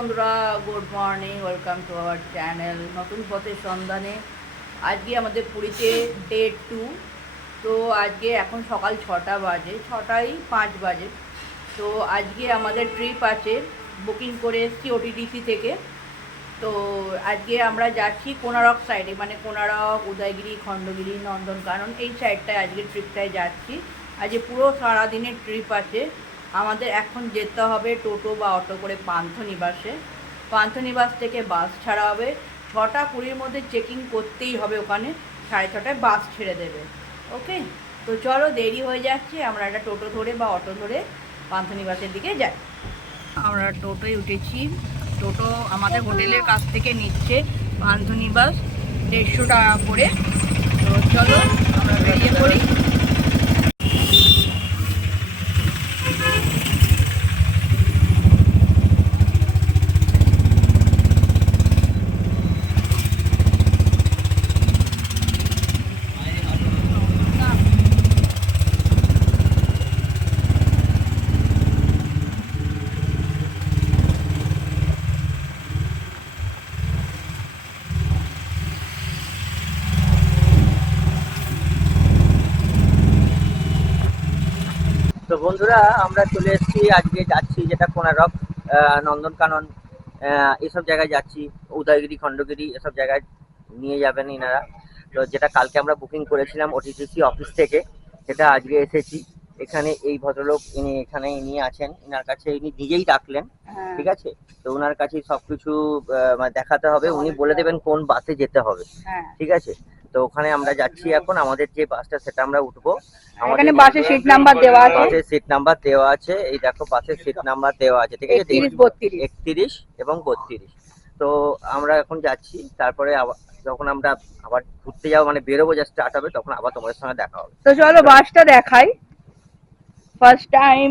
বন্ধুরা, good morning, welcome to our channel নতুন পথের সন্ধানে। আজকে আমাদের পুরীতে ডে 2। তো আজকে এখন সকাল 6টা বাজে, 6টাই 5 বাজে। তো আজকে আমাদের ট্রিপ আছে, বুকিং করে এসেছি ওটিডিসি থেকে। তো আজকে আমরা যাচ্ছি কোনারক সাইডে, মানে কোনারক, উদয়গিরি, খণ্ডগিরি, নন্দনকানন এই সাইডটায় আজকে ট্রিপটায় যাচ্ছি। আজকে পুরো সারাদিনের ট্রিপ আছে। আমাদের এখন যেতে হবে টোটো বা অটো করে পান্থনিবাসে। পান্থনিবাস থেকে বাস ছাড়া হবে। 6টা 20-র মধ্যে চেকিং করতেই হবে ওখানে, 6:30টায় বাস ছেড়ে দেবে। ওকে, তো চলো, দেরি হয়ে যাচ্ছে, আমরা একটা টোটো ধরে বা অটো ধরে পান্থনিবাসের দিকে যাই। আমরা টোটোয় উঠেছি। টোটো আমাদের হোটেলের কাছ থেকে নিচ্ছে পান্থনিবাস 150 টাকা করে। তো চলো আমরা বেরিয়ে পড়ি। তো বন্ধুরা, আমরা চলে এসেছি, আজকে যাচ্ছি যেটা কোনারক, নন্দনকানন, এসব জায়গায় যাচ্ছি। উদয়গিরি, খণ্ডগিরি এসব জায়গায় নিয়ে যাবেন ইনারা। তো যেটা কালকে আমরা বুকিং করেছিলাম ওটিটিসি অফিস থেকে, সেটা আজকে এসেছি। এখানে এই ভদ্রলোক ইনি এখানে নিয়ে আছেন, ইনার কাছে ইনি নিজেই ডাকলেন। ঠিক আছে, তো ওনার কাছেই সবকিছু মানে দেখাতে হবে, উনি বলে দেবেন কোন বাসে যেতে হবে। ঠিক আছে, তো ওখানে আমরা যাচ্ছি এখন। আমাদের যে বাসটা সেটা আমরা উঠবো। এখানে বাসের সিট নাম্বার দেওয়া আছে। বাসের সিট নাম্বার দেওয়া আছে, এই দেখো বাসের সিট নাম্বার দেওয়া আছে। ঠিক আছে, 31 এবং 32। তো আমরা এখন যাচ্ছি, তারপরে যখন আমরা আবার ঘুরতে যাবো, মানে বেরোবো, যা স্টার্ট হবে, তখন আবার তোমাদের সঙ্গে দেখা হবে। তো চলো বাসটা দেখাই, ফার্স্ট টাইম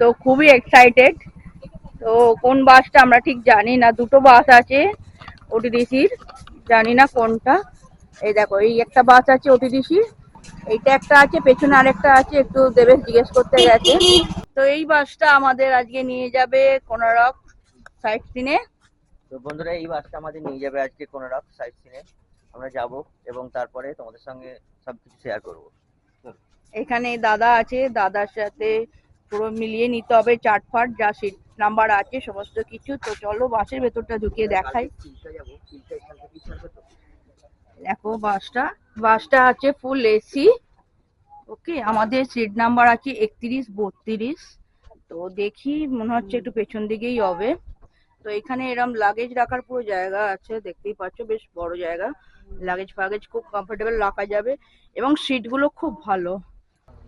তো খুবই এক্সাইটেড। তো কোন বাসটা আমরা ঠিক জানি না, দুটো বাস আছে ওটিডিসির, জানি না কোনটা। এই দেখো, এই একটা বাস আছে ওটিডিসির, এইটা একটা আছে, পেছনে আরেকটা আছে, একটু দেবেশ জিজ্ঞেস করতে গেছে। তো এই বাসটা আমাদের আজকে নিয়ে যাবে কোনারক সাইট সিনে। তো বন্ধুরা, এই বাসটা আমাদের নিয়ে যাবে আজকে কোনারক সাইট সিনে। আমরা যাব এবং তারপরে তোমাদের সঙ্গে সবকিছু শেয়ার করবো। এখানে দাদা আছে, দাদার সাথে পুরো মিলিয়ে নিতে হবে চার্ট ফাট, যা সিট নাম্বার আছে সমস্ত কিছু। তো চলো বাসের ভেতরটা ঢুকিয়ে দেখাই। দেখো বাসটা আছে ফুল এসি। ওকে, আমাদের সিট নাম্বার আছে 31-32। তো দেখি, মনে হচ্ছে একটু পেছন দিকেই হবে। তো এখানে এরম লাগেজ রাখার পুরো জায়গা আছে, দেখতেই পাচ্ছ, বেশ বড় জায়গা। লাগেজ ফাগেজ খুব কমফোর্টেবল রাখা যাবে এবং সিটগুলো খুব ভালো।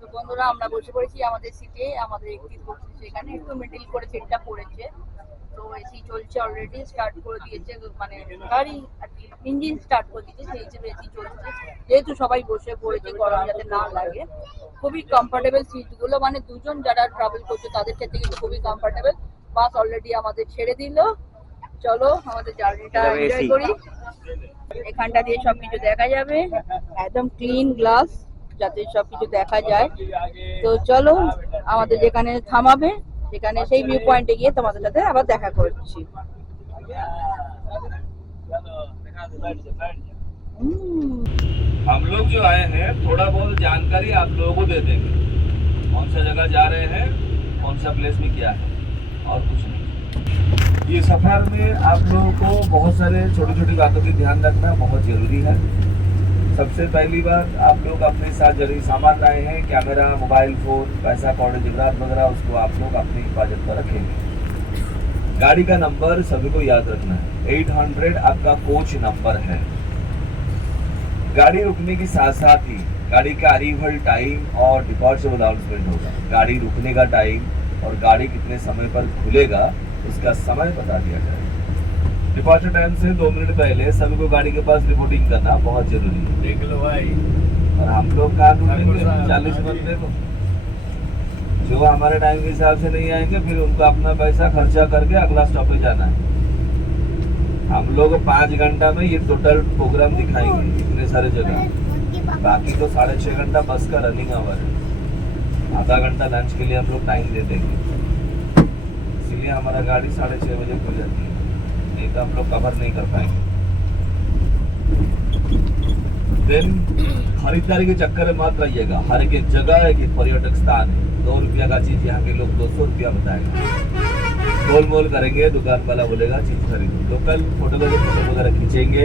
তো বন্ধুরা, আমরা বসে পড়েছি আমাদের সিটে, আমাদের 31-32, এখানে একটু মিডিল করে সিটটা পড়েছে। তো এসি চলছে, অলরেডি স্টার্ট করে দিয়েছে, মানে গাড়ি আর কি ইঞ্জিন স্টার্ট করে দিয়েছে, সেই হিসেবে এসি চলছে। যেহেতু সবাই বসে পড়েছে, গরম যাতে না লাগে। খুবই কমফোর্টেবল সিটগুলো, মানে দুজন যারা ট্রাভেল করছে তাদের ক্ষেত্রে কিন্তু খুবই কমফোর্টেবল। বাস অলরেডি আমাদের ছেড়ে দিল, চলো আমাদের জার্নিটা এনজয় করি। এখানটা দিয়ে সবকিছু দেখা যাবে, একদম ক্লিন গ্লাস, যাতে সবকিছু দেখা যায়। তো চলো, আমাদের যেখানে থামাবে সেখানে, সেই ভিউ পয়েন্টে গিয়ে তোমাদের সাথে আবার দেখা করছি। हम लोग जो आए हैं, थोड़ा बहुत जानकारी आप लोगों को दे देंगे, कौन सा जगह जा रहे हैं, कौन सा प्लेस में क्या है, और कुछ नहीं। ये सफर में आप लोगों को बहुत सारे छोटी छोटी बातों की ध्यान रखना बहुत जरूरी है। सबसे पहली बात, आप लोग अपने साथ जरूरी सामान लाए हैं, कैमरा, मोबाइल फोन, पैसा, कौड़ी जिगरात वगैरह, उसको आप लोग अपनी हिफाजत पर रखेंगे। गाड़ी का नंबर सभी को याद रखना है, 800 आपका कोच नंबर है। गाड़ी रुकने के साथ साथ ही गाड़ी का अराइवल टाइम और डिपार्चर अनाउंसमेंट होगा। गाड़ी रुकने का टाइम और गाड़ी कितने समय पर खुलेगा उसका समय बता दिया जाएगा। डिपार्चर टाइम से 2 मिनट पहले सभी को गाड़ी के पास रिपोर्टिंग करना बहुत जरूरी है। देख लो भाई, और हम लोग कहाँ ढूंढेंगे 40 बंदे को जो हमारे टाइम के हिसाब से नहीं आएंगे, फिर उनको अपना पैसा खर्चा करके अगला स्टॉपेज जाना है। हम लोग 5 घंटा में ये टोटल प्रोग्राम दिखाएंगे, इतने सारे जगह। बाकी तो 6.5 घंटा बस का रनिंग आवर है, आधा घंटा लंच के लिए हम लोग टाइम दे देंगे। लिए हमारा गाड़ी 6:30 बजे खुल जाती है, नहीं तो हम लोग कवर नहीं कर पाएंगे। देन खरीदारी के चक्कर में मत रहिएगा, हर एक जगह एक पर्यटक स्थान है। 2 रुपया का चीज यहाँ के लोग 200 रुपया बताएगा, गोल मोल करेंगे, दुकान वाला बोलेगा चीज खरीदो। लोकल फोटो वगैरह खींचेंगे,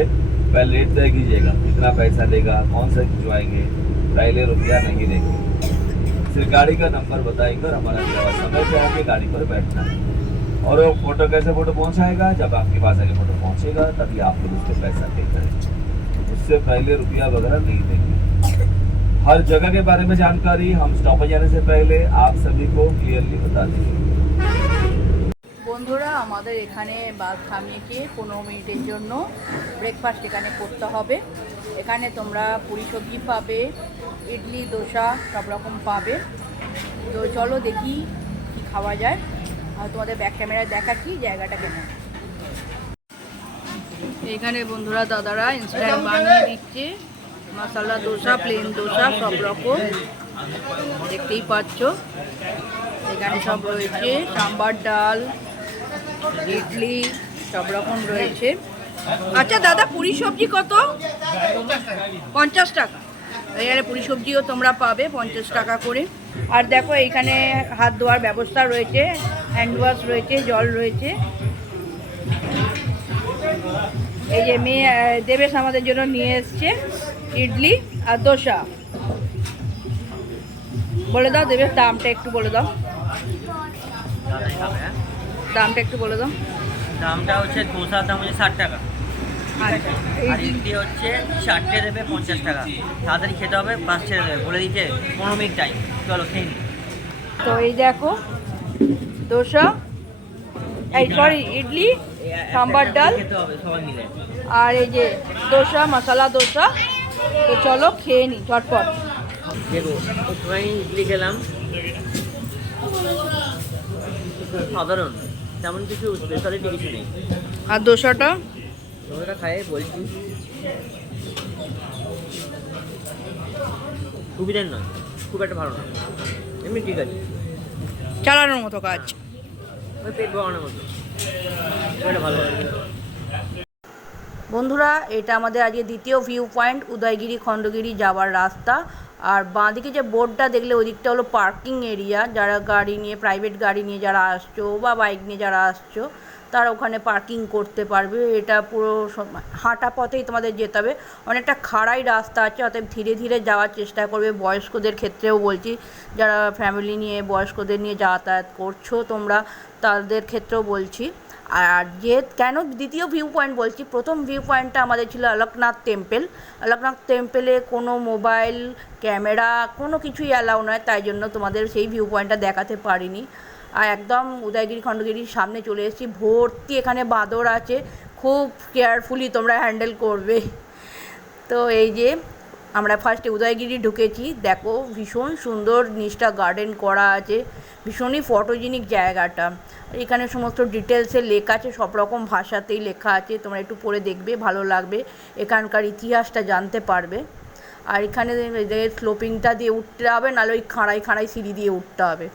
पहले रेट तय कीजिएगा कितना पैसा लेगा, कौन सा खिंचवाएंगे, पहले रुपया नहीं देंगे, सिर्फ गाड़ी का नंबर बताएंगे और हमारा समय पे आके गाड़ी पर बैठना है। और वो फोटो कैसे फोटो पहुंचाएगा, जब आपके पास आके फोटो पहुंचेगा तभी आप लोग उसके पैसा पे करेंगे, उससे पहले रुपया वगैरह नहीं देंगे। हर जगह के बारे में जानकारी हम स्टॉप जाने से पहले आप सभी को क्लियरली बता देंगे। বন্ধুরা আমাদের এখানে বাস থামিয়েছে 15 মিনিটের জন্য, ব্রেকফাস্ট এখানে করতে হবে। এখানে তোমরা পুরি সবজি পাবে, ইডলি দোসা সব রকম পাবে। তো চলো দেখি কি খাওয়া যায়, আর তোমাদের ব্যাক ক্যামেরায় দেখাচ্ছি জায়গাটা কেমন। এখানে বন্ধুরা দাদারা ইনস্ট্যান্ট বানিয়ে দিচ্ছে মশলা দোসা, প্লেন দোসা সব রকম, দেখতেই পাচ্ছ। এখানে সব রয়েছে সাম্বার, ডাল, ইডলি সব রকম রয়েছে। আচ্ছা দাদা, পুরি সবজি কত? 50 টাকা। এখানে পুরি সবজিও তোমরা পাবে 50 টাকা করে। আর দেখো এইখানে হাত ধোয়ার ব্যবস্থা রয়েছে, হ্যান্ড ওয়াশ রয়েছে, জল রয়েছে। এই যে মেয়ে দেবেশ আমাদের জন্য নিয়ে এসছে ইডলি আর দোসা। বলে দাও দেবেশ, দামটা একটু বলে দাও, দামটা একটু বলে দাও। দামটা হচ্ছে দোসার দাম হচ্ছে 60 টাকা, আচ্ছা আর ইডলি হচ্ছে 4টে দেবে 50 টাকা। তাড়াতাড়ি খেতে হবে, বাস ছেড়ে দেবে, বলে দিচ্ছে 15 মিনিট টাইম, চলো খেয়ে নিই। তো এই দেখো দোসা, এই সরি ইডলি, সাম্বার, ডাল খেতে হবে সবাই মিলে। আর এই যে দোসা, মশলা দোসা। তো চলো খেয়ে নিই ঝটপট। দেখো একটুখানি ইডলি খেলাম, সাধারণ, তেমন কিছু স্পেশালিটি কিছু নেই। আর দোসাটা ওটা খাই বলছি, সুবিধার নয়, খুব একটা ভালো না, এমনি ঠিক আছে, চালানোর মতো কাজ, ওই পেট ভরানোর মতো, ওটা ভালো। বন্ধুরা এটা আমাদের আজকে দ্বিতীয় ভিউ পয়েন্ট, উদয়গিরি খণ্ডগিরি যাওয়ার রাস্তা। আর বাঁদিকে যে বোর্ডটা দেখলে ওই দিকটা হলো পার্কিং এরিয়া, যারা গাড়ি নিয়ে, প্রাইভেট গাড়ি নিয়ে যারা আসছো বা বাইক নিয়ে যারা আসছো তারা ওখানে পার্কিং করতে পারবে। এটা পুরো হাঁটা পথেই তোমাদের যেতে হবে, অনেকটা খাড়াই রাস্তা আছে, অতএব ধীরে ধীরে যাওয়ার চেষ্টা করবে। বয়স্কদের ক্ষেত্রেও বলছি, যারা ফ্যামিলি নিয়ে বয়স্কদের নিয়ে যাতায়াত করছো তোমরা, তাদের ক্ষেত্রেও বলছি। আর যে কেন দ্বিতীয় ভিউ পয়েন্ট বলছি, প্রথম ভিউ পয়েন্টটা আমাদের ছিল অলকনাথ টেম্পল। অলকনাথ টেম্পলে কোনো মোবাইল ক্যামেরা কোনো কিছুই অ্যালাউ নয়, তাই জন্য তোমাদের সেই ভিউ পয়েন্টটা দেখাতে পারিনি। আর একদম উদয়গিরি খণ্ডগিরির সামনে চলে এসেছি, ভর্তি এখানে বাঁদর আছে, খুব কেয়ারফুলি তোমরা হ্যান্ডেল করবে। তো এই যে আমরা ফার্স্টে উদয়গিরি ঢুকেছি, দেখো ভীষণ সুন্দর নিচটা গার্ডেন করা আছে, ভীষণই ফটোজেনিক জায়গাটা। এখানে সমস্ত ডিটেলসে লেখা আছে, সব রকম ভাষাতেই লেখা আছে, তোমরা একটু পড়ে দেখবে, ভালো লাগবে, এখানকার ইতিহাসটা জানতে পারবে। আর এখানে স্লোপিংটা দিয়ে উঠতে হবে, নাহলে ওই খাঁড়াই খাঁড়াই সিঁড়ি দিয়ে উঠতে হবে।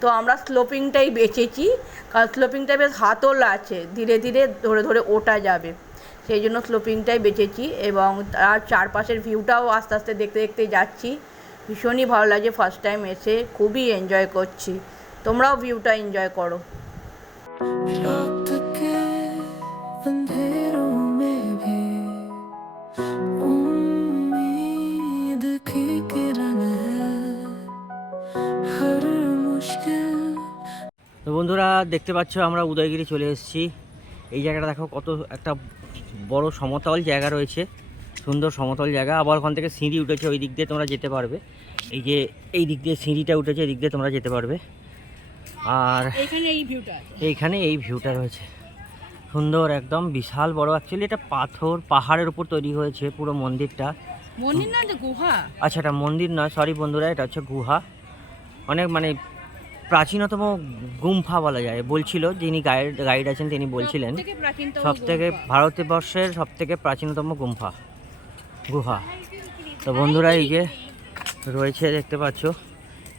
তো আমরা স্লোপিংটাই বেছেছি, কারণ স্লোপিংটা বেশ হাতল আছে, ধীরে ধীরে ধরে ধরে ওঠা যাবে, সেই জন্য স্লোপিংটাই বেছেছি। এবং তার চারপাশের ভিউটাও আস্তে আস্তে দেখতে দেখতে যাচ্ছি, ভীষণই ভালো লাগছে, ফার্স্ট টাইম এসে খুবই এনজয় করছি। তোমরাও ভিউটা এনজয় করো। वक्त के अंधेरों में भी उम्मीद की किरण है हर मुश्किल। তো বন্ধুরা দেখতে পাচ্ছ আমরা উদয়গিরি চলে এসেছি। এই জায়গাটা দেখো কত একটা বড় সমতল জায়গা রয়েছে, সুন্দর সমতল জায়গা। আবার ওখান থেকে সিঁড়ি উঠেছে, ওই দিক দিয়ে তোমরা যেতে পারবে। এই যে এই দিক দিয়ে সিঁড়িটা উঠেছে, এই দিক দিয়ে তোমরা যেতে পারবে। আর এইখানে এই ভিউটা রয়েছে সুন্দর, একদম বিশাল বড়। অ্যাকচুয়ালি এটা পাহাড়ের উপর তৈরি হয়েছে পুরো মন্দিরটা। মন্দির না, এটা গুহা। আচ্ছা এটা মন্দির নয়, সরি বন্ধুরা, এটা হচ্ছে গুহা। অনেক মানে প্রাচীনতম গুম্ফা বলা যায়, বলছিল যিনি গাইড আছেন তিনি বলছিলেন সবথেকে ভারতবর্ষের সবথেকে প্রাচীনতম গুহা। তো বন্ধুরা এই যে রয়েছে দেখতে পাচ্ছ,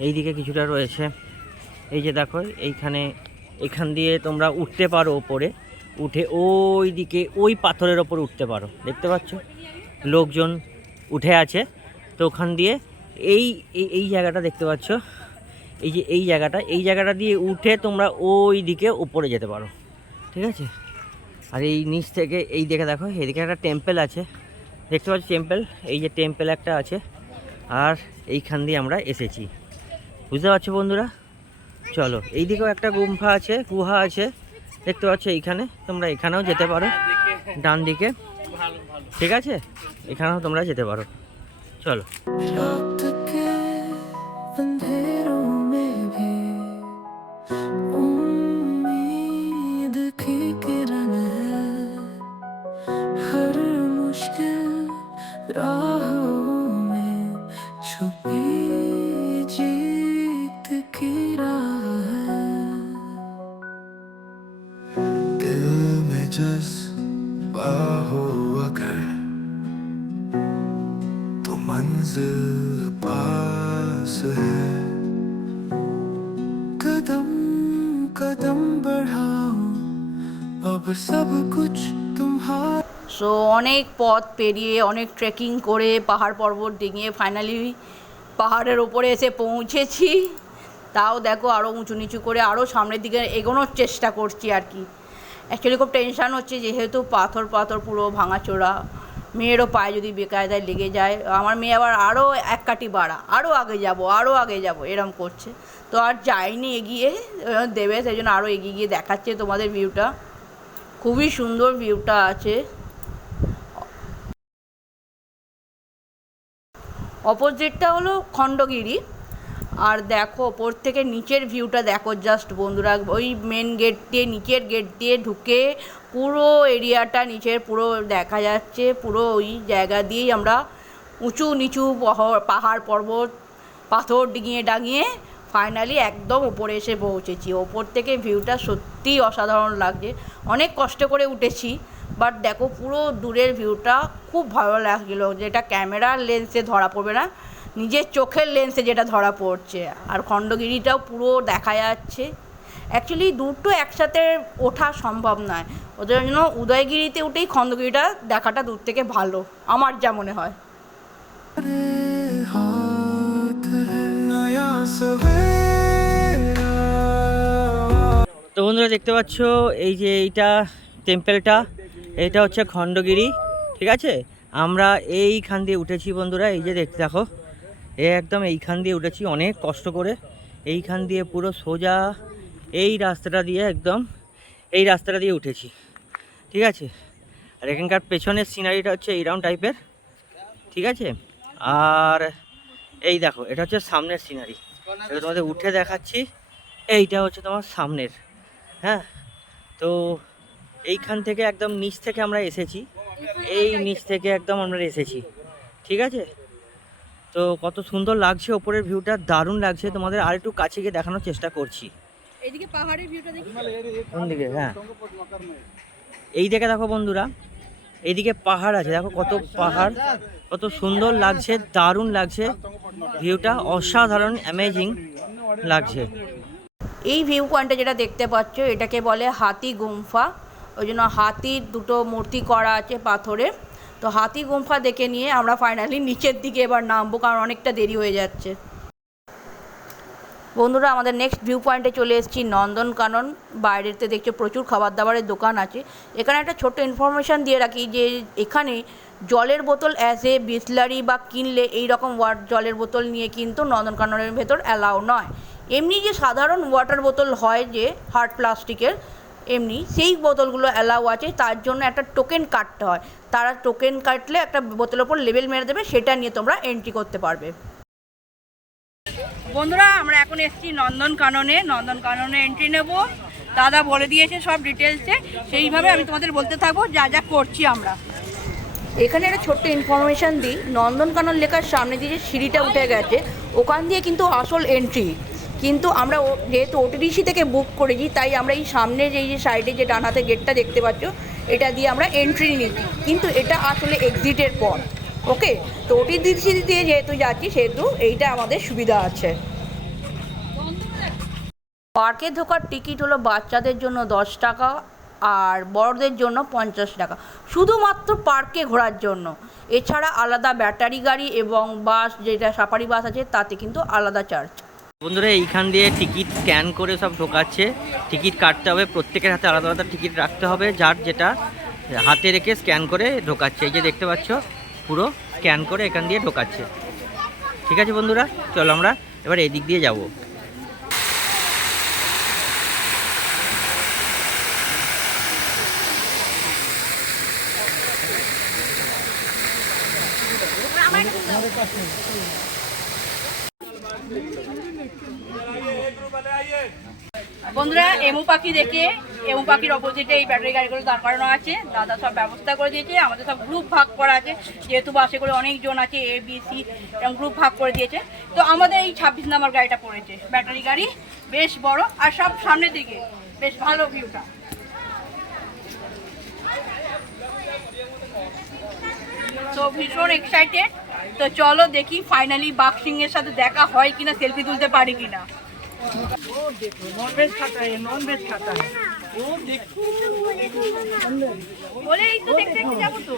এই দিকে কিছুটা রয়েছে। এই যে দেখো এইখানে এখান দিয়ে তোমরা উঠতে পারো ওপরে, উঠে ওই দিকে ওই পাথরের ওপর উঠতে পারো, দেখতে পাচ্ছ লোকজন উঠে আছে। তো ওখান দিয়ে এই এই এই জায়গাটা দেখতে পাচ্ছ, এই যে এই জায়গাটা দিয়ে উঠে তোমরা ওই দিকে উপরে যেতে পারো, ঠিক আছে। আর এই নিচ থেকে এই দিকে দেখো, এইদিকে একটা টেম্পল আছে, দেখতে পাচ্ছ টেম্পল, এই যে টেম্পল একটা আছে। আর এইখান দিয়ে আমরা এসেছি, বুঝতে পারছো বন্ধুরা। চলো এইদিকেও একটা গুহা আছে, দেখতে পাচ্ছ এইখানে, তোমরা এখানেও যেতে পারো, ডান দিকে, ঠিক আছে, এখানেও তোমরা যেতে পারো। চলো। रात के अंधेरों में भी उम्मीद की किरण है, हर मुश्किल राहों में छुपी जीत की राह है। दिल में जज्बा हो अगर तो मंजिल पास है, कदम कदम बढ़ाओ अब सब कुछ तुम्हारा। সো অনেক পথ পেরিয়ে, অনেক ট্রেকিং করে, পাহাড় পর্বত ডিঙিয়ে ফাইনালি পাহাড়ের ওপরে এসে পৌঁছেছি। তাও দেখো আরও উঁচু নিচু করে আরও সামনের দিকে এগোনোর চেষ্টা করছি আর কি। অ্যাকচুয়ালি খুব টেনশান হচ্ছে, যেহেতু পাথর পুরো ভাঙাচোরা, মেয়েরও পায়ে যদি বেকায়দায় লেগে যায়। আমার মেয়ে আবার আরও এক কাঠি বাড়া, আরও আগে যাব এরম করছে। তো আর যাইনি এগিয়ে, দেবে সেই জন্য আরও এগিয়ে গিয়ে দেখাচ্ছে তোমাদের ভিউটা। খুবই সুন্দর ভিউটা আছে। অপোজিটটা হলো খণ্ডগিরি। আর দেখো ওপর থেকে নিচের ভিউটা দেখো জাস্ট বন্ধুরা। ওই মেন গেট দিয়ে, নিচের গেট দিয়ে ঢুকে পুরো এরিয়াটা নিচের পুরো দেখা যাচ্ছে। পুরো ওই জায়গা দিয়েই আমরা উঁচু নিচু পাহাড় পর্বত পাথর ডিঙিয়ে ফাইনালি একদম উপরে এসে পৌঁছেছি। ওপর থেকে ভিউটা সত্যিই অসাধারণ লাগছে। অনেক কষ্ট করে উঠেছি, বাট দেখো পুরো দূরের ভিউটা খুব ভালো লাগছিলো, যেটা ক্যামেরার লেন্সে ধরা পড়বে না, নিজের চোখের লেন্সে যেটা ধরা পড়ছে। আর খণ্ডগিরিটাও পুরো দেখা যাচ্ছে। অ্যাকচুয়ালি দুটো একসাথে ওঠা সম্ভব নয়, ওদের জন্য উদয়গিরিতে উঠেই খণ্ডগিরিটা দেখাটা দূর থেকে ভালো, আমার যা মনে হয়। তো বন্ধুরা দেখতে পাচ্ছ এই যে এইটা টেম্পলটা, এটা হচ্ছে খণ্ডগিরি, ঠিক আছে। আমরা এইখান দিয়ে উঠেছি বন্ধুরা, এই যে দেখতে দেখো, একদম এইখান দিয়ে উঠেছি অনেক কষ্ট করে। এইখান দিয়ে পুরো সোজা এই রাস্তাটা দিয়ে, একদম এই রাস্তাটা দিয়ে উঠেছি, ঠিক আছে। আর এখানকার পেছনের সিনারিটা হচ্ছে এইরকম টাইপের, ঠিক আছে। আর এই দেখো এটা হচ্ছে সামনের সিনারি, এটা তোমাদের উঠে দেখাচ্ছি। এইটা হচ্ছে তোমার সামনের, হ্যাঁ। তো এইখান থেকে একদম নিচ থেকে আমরা এসেছি, এই নিচ থেকে একদম আমরা এসেছি, ঠিক আছে। তো কত সুন্দর লাগছে ওপরের ভিউটা, দারুণ লাগছে। তোমাদের আর একটু কাছে গিয়ে দেখানোর চেষ্টা করছি। এইদিকে পাহাড়ের ভিউটা দেখি, কোন দিকে? হ্যাঁ এই দিকে দেখো বন্ধুরা, এইদিকে পাহাড় আছে, দেখো কত পাহাড়, কত সুন্দর লাগছে, দারুণ লাগছে ভিউটা, অসাধারণ অ্যামেজিং লাগছে। এই ভিউ পয়েন্টে যেটা দেখতে পাচ্ছ এটাকে বলে হাতি গুম্ফা। ওই জন্য হাতির দুটো মূর্তি করা আছে পাথরে। তো হাতি গুম্ফা দেখে নিয়ে আমরা ফাইনালি নিচের দিকে এবার নামবো, কারণ অনেকটা দেরি হয়ে যাচ্ছে। বন্ধুরা আমাদের নেক্সট ভিউ পয়েন্টে চলে এসেছি নন্দনকানন। বাইরেতে দেখছো প্রচুর খাবার দাবারের দোকান আছে। এখানে একটা ছোট্ট ইনফরমেশান দিয়ে রাখি যে এখানে জলের বোতল অ্যাজ এ বিসলারি বা কিনলে এই রকম জলের বোতল নিয়ে কিন্তু নন্দনকাননের ভেতর অ্যালাউ নয়। এমনি যে সাধারণ ওয়াটার বোতল হয় যে হার্ড প্লাস্টিকের, এমনি সেই বোতলগুলো অ্যালাউ আছে। তার জন্য একটা টোকেন কাটতে হয়, তারা টোকেন কাটলে একটা বোতলের ওপর লেবেল মেরে দেবে, সেটা নিয়ে তোমরা এন্ট্রি করতে পারবে। বন্ধুরা আমরা এখন এসেছি নন্দনকাননে এন্ট্রি নেব। দাদা বলে দিয়েছে সব ডিটেলসে, সেইভাবে আমি তোমাদের বলতে থাকবো যা যা করছি আমরা। এখানে একটা ছোট্ট ইনফরমেশান দিই, নন্দনকানন লেখার সামনে দিয়ে যে সিঁড়িটা উঠে গেছে ওখান দিয়ে কিন্তু আসল এন্ট্রি। কিন্তু আমরা যেহেতু ওটিডিসি থেকে বুক করেছি, তাই আমরা এই সামনে যে সাইডে যে ডান হাতে গেটটা দেখতে পাচ্ছ এটা দিয়ে আমরা এন্ট্রি নিচ্ছি, কিন্তু এটা আসলে এক্সিটের পর। ওকে, তো ওটিডিসি দিয়ে যেহেতু যাচ্ছি সেহেতু এইটা আমাদের সুবিধা আছে। পার্কে ঢোকার টিকিট হলো বাচ্চাদের জন্য 10 টাকা আর বড়দের জন্য 50 টাকা, শুধুমাত্র পার্কে ঘোরার জন্য। এছাড়া আলাদা ব্যাটারি গাড়ি এবং বাস, যেটা সাফারি বাস আছে, তাতে কিন্তু আলাদা চার্জ। বন্ধুরা এইখান দিয়ে টিকিট স্ক্যান করে সব ঢোকাচ্ছে। টিকিট কাটতে হবে, প্রত্যেকের হাতে আলাদা আলাদা টিকিট রাখতে হবে, যার যেটা হাতে রেখে স্ক্যান করে ঢোকাচ্ছে। এই যে দেখতে পাচ্ছ, পুরো স্ক্যান করে এখান দিয়ে ঢোকাচ্ছে। ঠিক আছে বন্ধুরা, চলো আমরা এবার এদিক দিয়ে যাব। বন্ধুরা, এমু পাখি দেখে, এমু পাখির অপোজিটে এই ব্যাটারি গাড়িগুলো দাঁড় করানো আছে। দাদা সব ব্যবস্থা করে দিয়েছে। আমাদের সব গ্রুপ ভাগ করা আছে, যেহেতু বাসে করে অনেকজন আছে, এ বি সি এরকম গ্রুপ ভাগ করে দিয়েছে। তো আমাদের এই 26 নম্বর গাড়িটা পড়েছে, ব্যাটারি গাড়ি, বেশ বড় আর সব সামনের দিকে, বেশ ভালো ভিউটা। তো ভীষণ এক্সাইটেড। তো চলো দেখি ফাইনালি বাঘ সিংহের সাথে দেখা হয় কিনা, সেলফি তুলতে পারি কিনা। नॉनवेज खाता है, नॉनवेज खाता है वो। देखो बोले এই তো দেখতে দেখতে যাবো তো।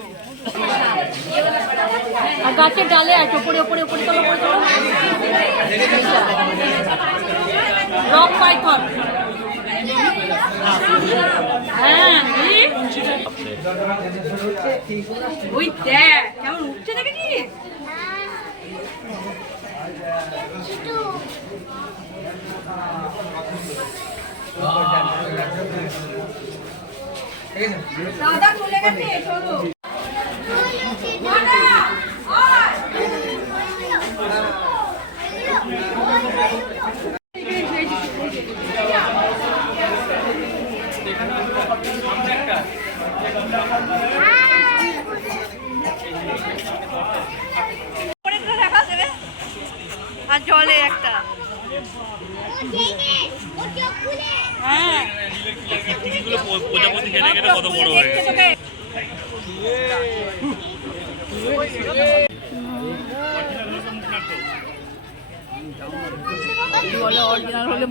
আর গাছের ডালে আছে, উপরে উপরে উপরে তোলো, উপরে তোলো। রক পাইথন, হ্যাঁ ওই দেখ কেমন উঠছে, দেখেছিস? দাদা চলে গেছে, চলো। আর জলে একটা, হ্যাঁ প্রজাপতি হেলে গেলে কত বড় হয়ে গেছে। বলে অরিজিনাল হলে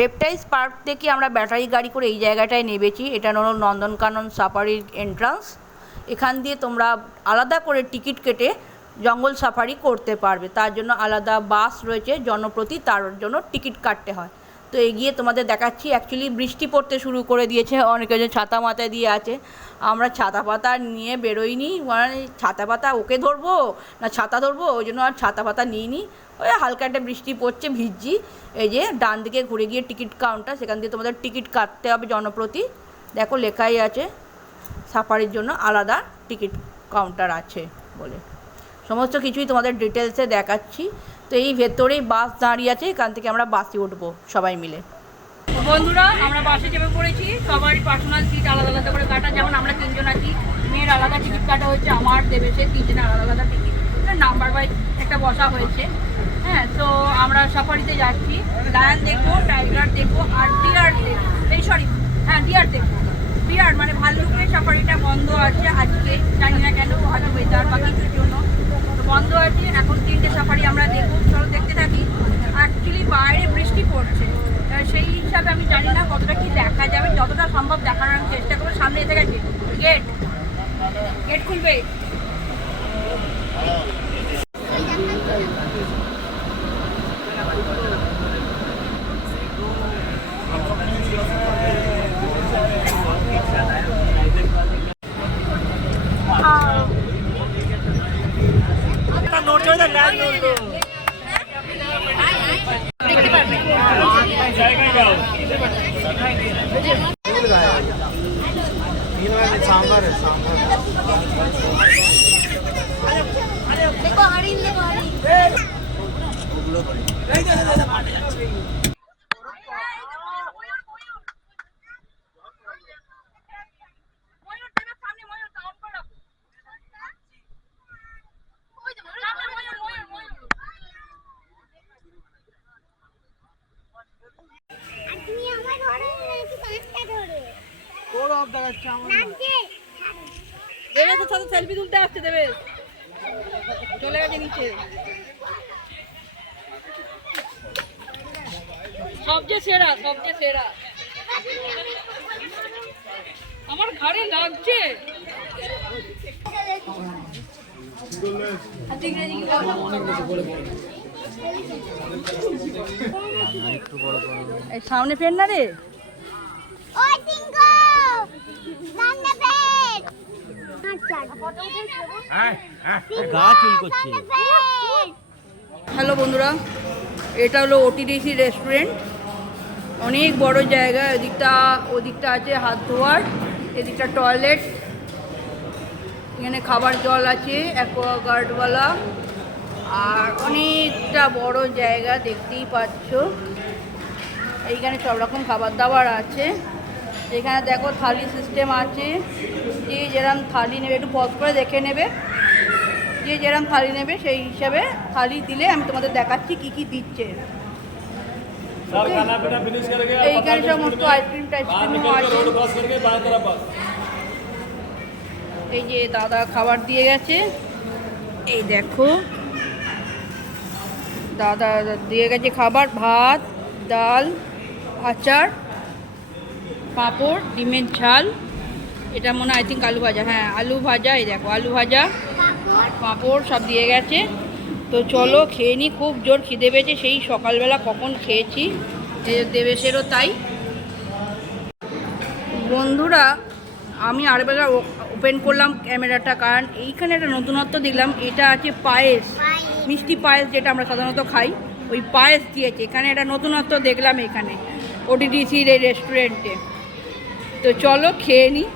রেপটাইলস পার্ক থেকে আমরা ব্যাটারি গাড়ি করে এই জায়গাটায় নেমেছি। এটা হলো নন্দনকানন সাফারির এন্ট্রান্স। এখান দিয়ে তোমরা আলাদা করে টিকিট কেটে জঙ্গল সাফারি করতে পারবে। তার জন্য আলাদা বাস রয়েছে জনপ্রতি, তার জন্য টিকিট কাটতে হয়। তো এগিয়ে তোমাদের দেখাচ্ছি। অ্যাকচুয়ালি বৃষ্টি পড়তে শুরু করে দিয়েছে, অনেকে যে ছাতা মাথায় দিয়ে আছে। আমরা ছাতা পাতা নিয়ে বেরোইনি, মানে ছাতা পাতা ওকে ধরবো না ছাতা ধরবো, ওই জন্য আর ছাতা পাতা নিইনি। ওই হালকা একটা বৃষ্টি পড়ছে, ভিজছি। এই যে ডান দিকে ঘুরে গিয়ে টিকিট কাউন্টার, সেখান দিয়ে তোমাদের টিকিট কাটতে হবে জনপ্রতি। দেখো লেখাই আছে সাফারির জন্য আলাদা টিকিট কাউন্টার আছে বলে। সমস্ত কিছুই তোমাদের ডিটেলসে দেখাচ্ছি। তো এই ভেতরেই বাস দাঁড়িয়ে আছে, এখান থেকে আমরা বাসে উঠবো সবাই মিলে। বন্ধুরা, আমরা বাসে চেপে পড়েছি। সবারই পার্সোনাল সিট আলাদা আলাদা করে কাটা, যেমন আমরা 3 জন আছি। মেয়ের আলাদা টিকিট কাটা হয়েছে, আমার দেবেশের 3 জনের আলাদা আলাদা টিকিট, নাম্বার ওয়াইজ একটা বসা হয়েছে। হ্যাঁ, তো আমরা সাফারিতে যাচ্ছি। লায়ন দেখবো, টাইগার দেখবো আর ডিয়ার দেখবো। এই সরি, হ্যাঁ ডিয়ার দেখবো। ডিয়ার মানে ভাল্লুকের সাফারিটা বন্ধ আছে আজকে, জানি না কেন, হয়তো ওয়েদার বা কিছুর জন্য বন্ধ আছে। এখন 3টে সাফারি আমরা দেখবো, চলো দেখতে থাকি। অ্যাকচুয়ালি বাইরে বৃষ্টি পড়ছে, সেই হিসাবে আমি জানি না কতটা কি দেখা যাবে। যতটা সম্ভব দেখানোর আমি চেষ্টা করবো। সামনে এসে গেছে গেট, গেট খুলবে। দেখতে পারবে सांबर है सांबर देखो हरिण देखो हरिण দেবে তো সাথে সেলফি তুলতে আসছে দেবে। চলে গেছে নিচে। সবচেয়ে সেরা, সবচেয়ে সেরা। আমার ঘাড়ে লাগছে। এই সামনে ফের না রে। ওই টিঙ্কু সামনে বেড গা চুল করছে। হ্যালো বন্ধুরা, এটা হলো ওটিডিসি রেস্টুরেন্ট। অনেক বড় জায়গা। ওদিকটা আছে হাত ধোয়ার, এদিকটা টয়লেট, এখানে খাবার জল আছে অ্যাকোয়াগার্ডওয়ালা, আর অনেকটা বড় জায়গা দেখতেই পাচ্ছ। এইখানে সব রকম খাবার দাবার আছে। এখানে দেখো থালি সিস্টেম আছে, যে যেরকম থালি নেবে একটু পজ করে দেখে নেবে, যে যেরকম থালি নেবে সেই হিসাবে থালি দিলে আমি তোমাদের দেখাচ্ছি কি কি দিচ্ছে। এইখানে সমস্ত আইসক্রিম টাইসক্রিমও আছে। এই যে দাদা খাবার দিয়ে গেছে, এই দেখো দাদা দিয়ে গেছে খাবার, ভাত, ডাল, আচার, পাঁপড়, ডিমের ঝাল, এটা মনে হয় আই থিঙ্ক আলু ভাজা, হ্যাঁ আলু ভাজা, এই দেখো আলু ভাজা, পাঁপড় সব দিয়ে গেছে। তো চলো খেয়ে নিই, খুব জোর খিদে পেয়েছে, সেই সকালবেলা কখন খেয়েছি। দেবেশেরও তাই। বন্ধুরা আমি আরেকবার ওপেন করলাম ক্যামেরাটা, কারণ এইখানে একটা নতুনত্ব দেখলাম। এটা আছে পায়েস, মিষ্টি পায়েস, যেটা আমরা সাধারণত খাই, ওই পায়েস দিয়েছে এখানে। একটা নতুনত্ব দেখলাম এখানে ওটিডিসির এই রেস্টুরেন্টে। তো চলো খেয়ে নিই।